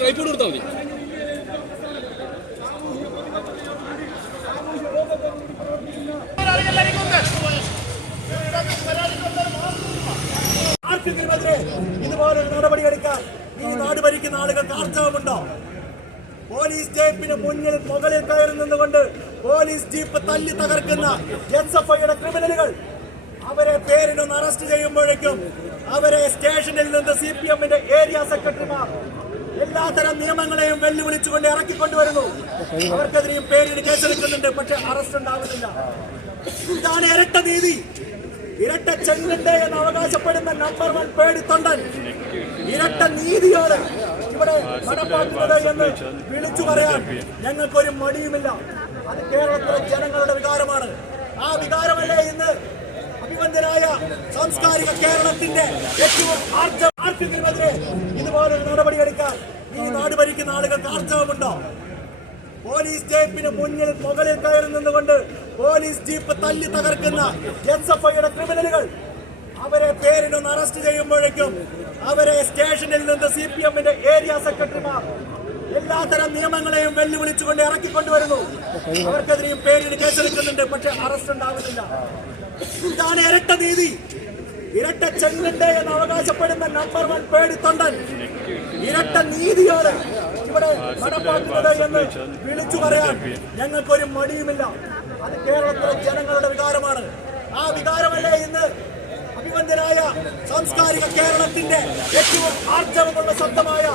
Tripod കൊടുത്താൽ മതി. ഇതുപോലൊരു നടപടിയെടുക്കാൻ ഈ നാട് ഭരിക്കുന്ന ആളുകൾക്ക് ആർജവമുണ്ടോ? പോലീസ് ജീപ്പിന് മുകളിൽ കയറി നിന്നുകൊണ്ട് പോലീസ് ജീപ്പ് തല്ലി തകർക്കുന്ന എസ്എഫ്ഐയുടെ ക്രിമിനലുകൾ അവരെ പേരിനൊന്ന് അറസ്റ്റ് ചെയ്യുമ്പോഴേക്കും അവരെ സ്റ്റേഷനിൽ നിന്ന് CPM-ന്റെ ഏരിയ സെക്രട്ടറിമാർ എല്ലാത്തരം നിയമങ്ങളെയും വെല്ലുവിളിച്ചുകൊണ്ട് ഇറക്കിക്കൊണ്ടുവരുന്നു. അവർക്കെതിരെയും പേരിന് കേസെടുക്കുന്നുണ്ട്, പക്ഷെ അറസ്റ്റ് ഉണ്ടാവുന്നില്ല. ഇതാണ് ഇരട്ട നീതി. ഇരട്ട ചെങ്കണ്ടെ എന്ന് അവകാശപ്പെടുന്ന നമ്പർ 1 പേടിത്തൊണ്ടൻ ഇരട്ട നീതിയോടെ ഇവിടെ നടപ്പാക്കുന്നത് എന്ന് വിളിച്ചു പറയാൻ ഞങ്ങൾക്കൊരു മടിയുമില്ല. അത് കേരളത്തിലെ ജനങ്ങളുടെ വികാരമാണ്. ആ വികാരമല്ലേ ഇന്ന് അഭിവന്ദ്യനായ സാംസ്കാരിക കേരളത്തിന്റെ ഏറ്റവും ആർജവത്തിനെതിരെ ഇതുപോലൊരു നടപടിയെടുക്കാൻ ഈ നാട് ഭരിക്കുന്ന ആളുകൾക്ക് ആർജവമുണ്ടോ? പോലീസ് ജീപ്പിന് മുകളിൽ കയറി നിന്നുകൊണ്ട് പോലീസ് ജീപ്പ് തല്ലി തകർക്കുന്ന എസ്എഫ്ഐയുടെ ക്രിമിനലുകൾ അവരെ പേരിനൊന്ന് അറസ്റ്റ് ചെയ്യുമ്പോഴേക്കും അവരെ സ്റ്റേഷനിൽ നിന്ന് CPM-ന്റെ ഏരിയ സെക്രട്ടറിമാർ എല്ലാത്തരം നിയമങ്ങളെയും വെല്ലുവിളിച്ചുകൊണ്ട് ഇറക്കിക്കൊണ്ടുവരുന്നു. അവർക്കെതിരെയും പേരിന് കേസെടുക്കുന്നുണ്ട്, പക്ഷെ അറസ്റ്റ് ഉണ്ടാവുന്നില്ല. ഇതാണ് ഇരട്ട നീതി. ഇരട്ട ചെങ്കണ്ടെ എന്ന് അവകാശപ്പെടുന്ന നമ്പർ 1 പേടിത്തൊണ്ടൻ ഇരട്ട നീതിയോടെ ഇവിടെ നടപ്പാക്കുന്നത് എന്ന് വിളിച്ചു പറയാൻ ഞങ്ങൾക്കൊരു മടിയുമില്ല. അത് കേരളത്തിലെ ജനങ്ങളുടെ വികാരമാണ്. ആ വികാരമല്ലേ ഇന്ന് അഭിവന്ദ്യനായ സാംസ്കാരിക കേരളത്തിന്റെ ഏറ്റവും ആർജവമുള്ള ശബ്ദമായ